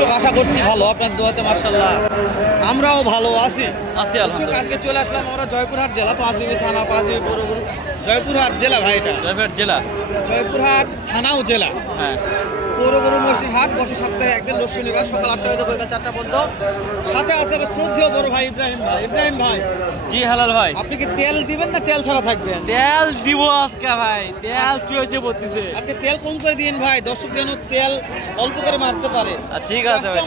দর্শক আশা করছি ভালো, আপনার দোয়াতে মাশাআল্লাহ আমরাও ভালো আছি। দর্শক আজকে চলে আসলাম আমরা জয়পুরহাট জেলা, পাঁচবিবি থানা, পাঁচবিবি পৌরসভা, জয়পুরহাট জেলা ভাই, এটা জয়পুরহাট জেলা, জয়পুরহাট থানাও জেলা। হ্যাঁ, পৌর গরু মসজিদ হাট বসে সপ্তাহে একদিন, রোজ শনিবার সকাল 8টা হতে বিকাল 4টা পর্যন্ত। সাথে আছে আমার শ্রদ্ধেয় বড় ভাই ইব্রাহিম ভাই। ইব্রাহিম ভাই, জি হালাল ভাই, আপনি কি তেল দিবেন না তেল ছাড়া থাকবেন? তেল দিব আজকে ভাই, তেল চুয়েছে পড়তেছে আজকে তেল কম করে দিন ভাই, দর্শক যেন তেল অল্প করে মারতে পারে। ঠিক আছে ভাই,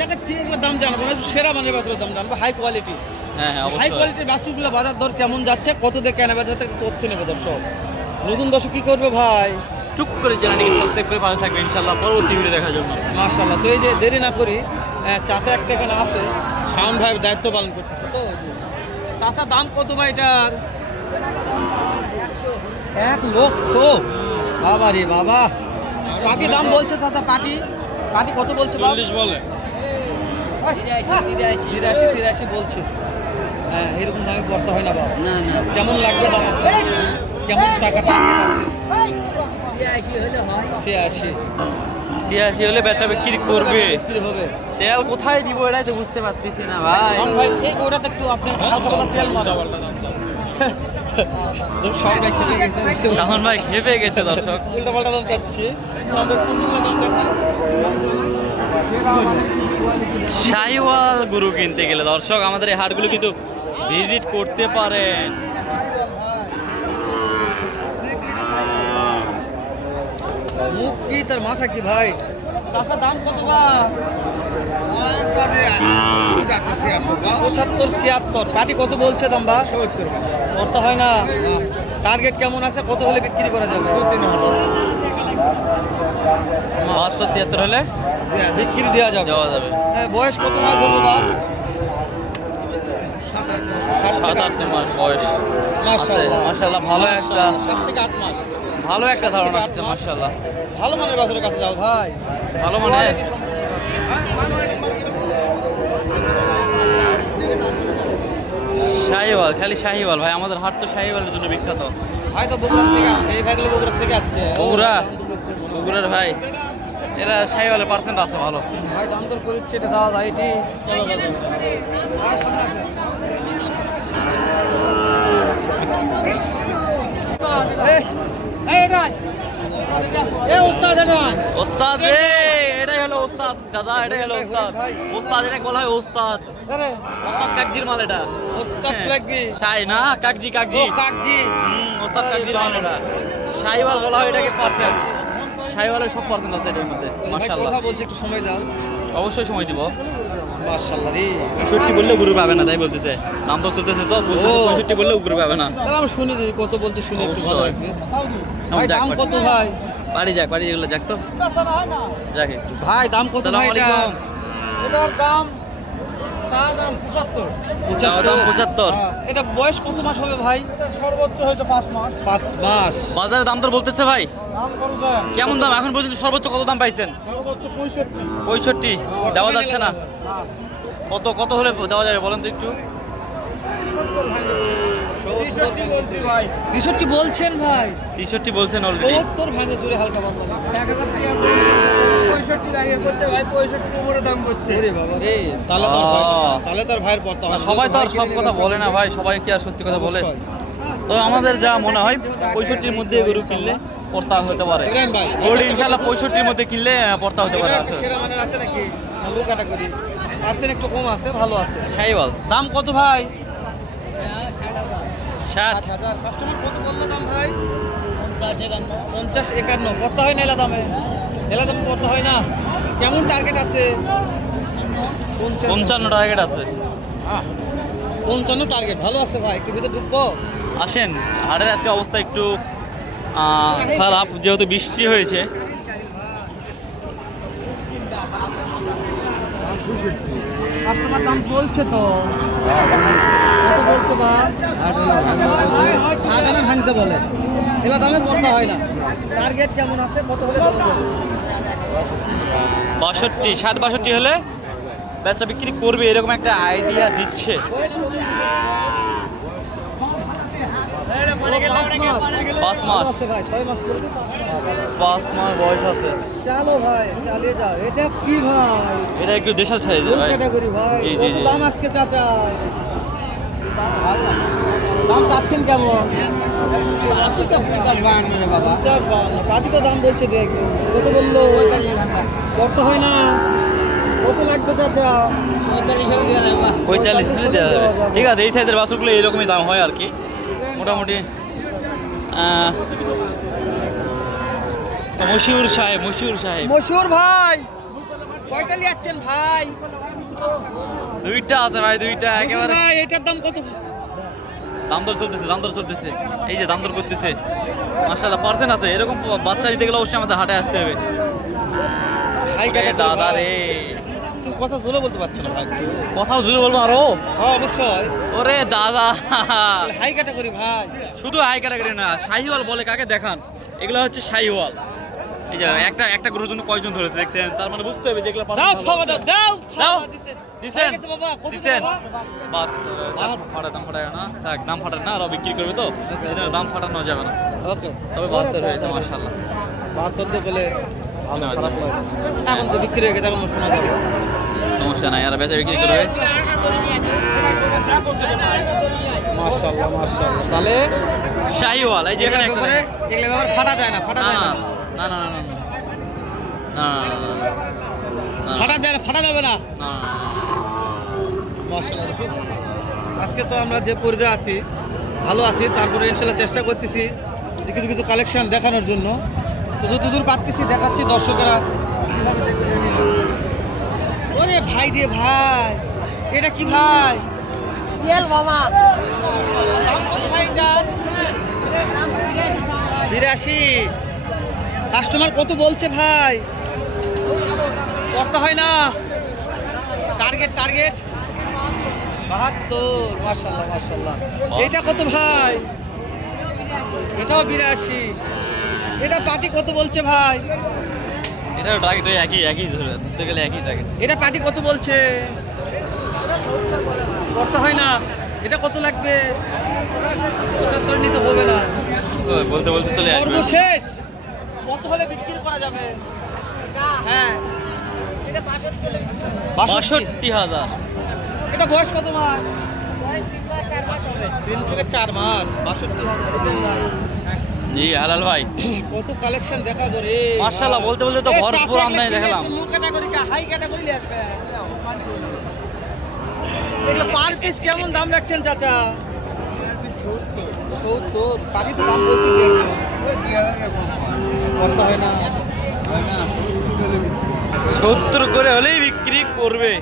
দেখাচ্ছি এগুলো দাম জানাবো না, সেরা মানের বাজারের দাম জানবো, হাই কোয়ালিটি। হ্যাঁ হ্যাঁ, হাই কোয়ালিটির বাছুরগুলো বাজার দর কেমন যাচ্ছে, কত দিয়ে কেনা বেচা থেকে তথ্য নেবে দর্শক। নতুন দর্শক কি করবে ভাই, টুক করে চ্যানেলটিকে সাবস্ক্রাইব করে পাশে থাকবে ইনশাআল্লাহ পরবর্তী ভিডিও দেখার জন্য। মাশাআল্লাহ। তো এই যে দেরি না করি, চাচা একটা এখানে আছে, শাওন ভাই দায়িত্ব পালন করতেছে। তো চাচা দাম কত ভাই এটার? 1 লক্ষ। বাবা রে বাবা, পাটি দাম বলছে চাচা, পাটি পাটি কত বলছে? 40 বলে, 83 বলছে। হ্যাঁ, এরকম দামে পড়তে হয় না বাবা। না না, কেমন লাগবে দাম? কেমন টাকা টার্গেট আছে? 86 হলে বেচা বিক্রি করবে। বিক্রি হবে। তেল কোথায় দিব এটাই তো বুঝতে পারতেছি না ভাই। ভাই এই গোটাতে একটু আপনি হালকা পাতলা তেল মারো। শাহন ভাই খেপে গেছে দর্শক, উল্টা পাল্টা দাম চাচ্ছি। আমরা কোনগুলো দাম দেখি? শাহিওয়াল গরু কিনতে গেলে দর্শক আমাদের এই হাটগুলো কিন্তু ভিজিট করতে পারেন। মুখ কি তার মাথা কি ভাই? চাচা দাম কত বা? 75-76। পাটি কত বলছে দাম বা? 70 করতে হয় না। টার্গেট কেমন আছে, কত হলে বিক্রি করা যাবে? 2-3 হাজার। 72-73 হলে বিক্রি দেওয়া যাবে। হ্যাঁ, বয়স কত মাস হলো বা? 7-8 মাস বয়স। মাশাআল্লাহ মাশাআল্লাহ, ভালো একটা 7 থেকে 8 মাস। ভালো একটা ধারণা আছে মাশাআল্লাহ। ভালো মানের বাজারের কাছে যাও ভাই, ভালো মানে শাহিওয়াল, খালি শাহিওয়াল ভাই, আমাদের হাট তো শাহিওয়ালের জন্য বিখ্যাত। ভাই তো বগুড়া থেকে আসছে, এই ভাইগুলো বগুড়া থেকে আসছে। বগুড়ার ভাই, এরা শাহিওয়ালের পার্সেন্ট আছে ভালো। ভাই দাম দর করেছে, এটা যাওয়া যায় এটি। ওস্তাদ রে, এটাই হলো ওস্তাদ দাদা, এটাই হলো ওস্তাদ। ওস্তাদ এটা বলা হয় ওস্তাদ। ওস্তাদ কাকজির মাল এটা। ওস্তাদ লাগবে শাই না, কাকজি কাকজি। ও কাকজি, ওস্তাদ কাকজির মাল এটা। শাহিওয়াল বলা হয় এটাকে পার্সেন্ট। শাহিওয়ালের সব পার্সেন্ট আছে এটার মধ্যে মাশাআল্লাহ। কথা বলছি, একটু সময় দাও। অবশ্যই সময় দিব। মাশাআল্লাহ রে, 65 বললে গুরু পাবে না তাই বলতেছে, দাম তো চলতেছে তো, 65 বললে গুরু পাবে না। তাহলে আমি শুনি যে কত বলছে, শুনে একটু ভালো লাগবে। ভাই দাম কত ভাই? বাড়ি যাক, বাড়ি যেগুলো যাক তো যাক একটু। ভাই দাম কত ভাই? এটার দাম 75। এটা বয়স কত মাস হবে ভাই? সর্বোচ্চ হয়তো 5 মাস। 5 মাস। বাজারে দাম দর বলতেছে ভাই, কেমন দাম এখন পর্যন্ত? সর্বোচ্চ কত দাম পাইছেন? সর্বোচ্চ 65। দেওয়া যাচ্ছে না? কত কত হলে দেওয়া যাবে বলেন তো একটু? 63 বলছেন ভাই? 63 বলছেন অলরেডি। 70 ভাঙে জুড়ে হালকা পাতলা 1000 টাকা 65 লাগে করতে ভাই, 65 উপরে দাম করছে। ওরে বাবা রে, তাহলে তার ভাইয়ের পড়তা হয়। সবাই তো আর সব কথা বলে না ভাই, সবাই কি আর সত্যি কথা বলে? তো আমাদের যা মনে হয় 65-র মধ্যে গরু কিনলে পড়তা হতে পারে। গরু ইনশাআল্লাহ 65-র মধ্যে কিনলে পড়তা হতে পারে। সেরা মানের আছে নাকি? লো ক্যাটাগরি পার্সেন্ট একটু কম আছে, ভালো আছে। শাহিওয়াল দাম কত ভাই? 60,000। কাস্টমার কত বললো দাম ভাই? 50-51 পড়তে হয় না এলা দামে? এলা দামে পড়তে হয় না। কেমন টার্গেট আছে? 55 টার্গেট আছে। 55 টার্গেট, ভালো আছে ভাই। একটু ভিতরে ঢুকবো? আসেন। হাটের আজকে অবস্থা একটু খারাপ, যেহেতু বৃষ্টি হয়েছে। আপনার দাম বলছে তো, কত বলছে বা? 8 ভাঙতে বলে, এলা দামে পড়তে হয় না। টার্গেট কেমন আছে, কত হলে? 62, 60-62 হলে বেচা বিক্রি করবে, এরকম একটা আইডিয়া দিচ্ছে। 5 মাস আছে ভাই, 6 মাস করে 5 মাস বয়স আছে। চালো ভাই, চালিয়ে যাও। এটা কি ভাই? এটা একটু দেশাল সাইজের কোন ভাই। ক্যাটাগরি ভাই? জি, জি, কত জি। দাম আজকে চাচা? দাম চাচ্ছেন কেমন? 50-52 বাবা। পাটি তো দাম বলছে দেখ। কত বললো? কত হয় না? কত লাগবে চাচা? 45 দিয়ে দেওয়া যাবে। ঠিক আছে, এই সাইজের বাছুরগুলো এইরকমই দাম হয় আর কি মোটামুটি। মশিউর সাহেব মশহুর ভাই, কয়টা লিয়াচ্ছেন ভাই? দুইটা আছে ভাই, দুইটা একেবারে। ভাই এটার দাম কত? দাম দর চলতেছে, এই যে দাম দর করতেছে। মাশাআল্লাহ পার্সেন্ট আছে, এরকম বাচ্চা দিতে গেলে অবশ্যই আমাদের হাটে আসতে হবে। হাই ওরে দাদা রে, তুমি কথা জোরে বলতে পারছো না ভাই? কথাও জুড়ে বলবো আরো। হ্যাঁ অবশ্যই। ওরে দাদা, হাই ক্যাটাগরি ভাই। শুধু হাই ক্যাটাগরি না, শাহিওয়াল বলে কাকে দেখান। এগুলো হচ্ছে শাহিওয়াল। এই যে একটা গরুর জন্য কয়জন ধরেছে দেখছেন, তার মানে বুঝতে হবে যেগুলো দাও খাওয়া দাও, দাও দাও। খাওয়া দিছেন। দিছেন? হয়ে গেছে বাবা, কত দিছেন? বাবা? বাদ বাদ। দাম ফাটায় না, থাক দাম ফাটায় না, আরো বিক্রি করবে তো এই জন্য দাম ফাটানো যাবে না। ওকে। তবে বাহাত্তর হয়েছে মাশাআল্লাহ। 72 দিয়ে বলে ভালো, খারাপ লাগে। এখন তো বিক্রি হয়ে গেছে, এখন শোনা যাবে। সমস্যা নাই, আর বেচা বিক্রি করবে। মাশাআল্লাহ মাশাআল্লাহ। তাহলে শাহিওয়াল এই যে এখানে একটা এগুলো ব্যাপার ফাটা যায় না, ফাটা যায় না। না না না না ফাটা যায় না, ফাটা যাবে না। না। মাশাআল্লাহ। আজকে তো আমরা যে পর্যায়ে আছি ভালো আছি, তারপরে ইনশাআল্লাহ চেষ্টা করতেছি যে কিছু কিছু কালেকশন দেখানোর জন্য। তো যতদূর পারতেছি দেখাচ্ছি, দর্শকেরা কিভাবে দেখবে। ওরে ভাই রে ভাই, এটা কি ভাই? মামা দাম কত ভাই? এটা 82। কাস্টমার কত বলছে ভাই? কত হয় না? টার্গেট 72। মাশাআল্লাহ মাশাআল্লাহ। এটা কত ভাই? এটাও 82। এটা পাটি কত বলছে ভাই? এটা টার্গেট একই ধরতে গেলে একই টার্গেট। এটা পাটি কত বলছে? কত হয় না? এটা কত লাগবে? 75 নিতে হবে না। বলতে চলে আসবে। সর্বশেষ কত হলে বিক্রি করা যাবে? হ্যাঁ ৬২,০০০। এটা বয়স কত মাস? 3 থেকে 4 মাস। 62,000। জি হালাল ভাই, কত কালেকশন দেখাবো রে মাশাআল্লাহ। বলতে তো ভরপুর আমদানি দেখালাম। লো ক্যাটাগরি কা হাই ক্যাটাগরি লাগবে। এগুলো পার পিস কেমন দাম রাখছেন চাচা? 70। পাটি তো দাম বলছি কি একজন? করতে হয় না। ৭০ করে হলেই বিক্রি করবে।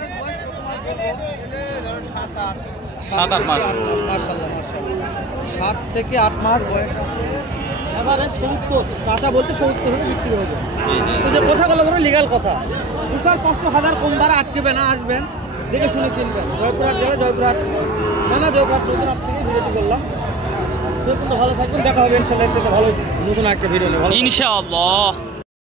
7-8 মাস। মাশাআল্লাহ মাশাআল্লাহ। 7 থেকে 8 মাস বয়স। এবারে 70 চাচা বলছে 70 হলে বিক্রি হবে। তো যে কথাগুলো বড় লিগ্যাল কথা। 200-500 কম বাড়া আটকেবে না, আসবেন দেখে শুনে কিনবেন। জয়পুরহাট জেলা, জয়পুরহাট থানা, জয়পুরহাট নতুন হাট থেকে ভিডিওটি করলাম। তো ভালো থাকবেন, দেখা হবে ইনশাআল্লাহ এর সাথে ভালো নতুন একটা ভিডিও নিয়ে। ইনশাআল্লাহ।